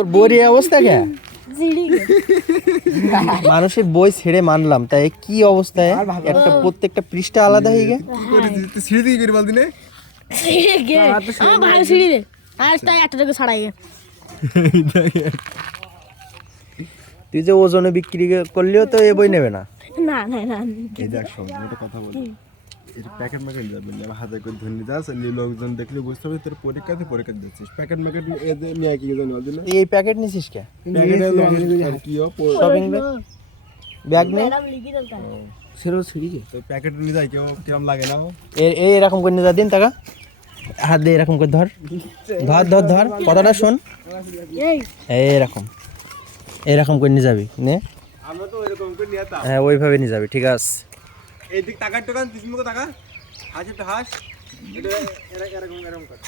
তোর বইয়ের এই অবস্থা কে? মানুষের বই ছেড়ে মানলাম, তাই কি অবস্থায় একটা প্রত্যেকটা পৃষ্ঠা আলাদা হয়ে গেছে। সিঁড়ি দিয়ে করে বলদিনে ভালো সিঁড়ি রে আর তাই এতটুকু ছাড়াই তুই যে ওজনে বিক্রি করলেও তো এ বই নেবে না। না না না এই দেখ শোন একটা কথা বলি, এটা প্যাকেট ম্যাকেট যাবে না, হাতে করে ধরে যাস, লোকজন দেখলে বুঝতে হবে তোর পরীক্ষা দিচ্ছিস। প্যাকেট ম্যাকেট নিয়ে কি জানো দিনে এই প্যাকেট নিছিস কে? প্যাকেট আর কি শপিং ব্যাগ নে। সেরো ছিড়ি তো প্যাকেট নিয়ে যায় কেউ কিরম লাগে না এরকম করে নিয়ে যা দিন টাকা, হাত দিয়ে এরকম করে ধর ধর ধর ধর কথাটা শোন, এইরকম এরকম করে নিয়ে যাবি নে। আমরা তো এরকম করে নিয়ে যেতাম। হ্যাঁ ওইভাবে নিয়ে যাবি, ঠিক আছে। এই দিক টাকার দোকান, দিস মুখে টাকা হাস, একটা হাস, এটা এরকম কর।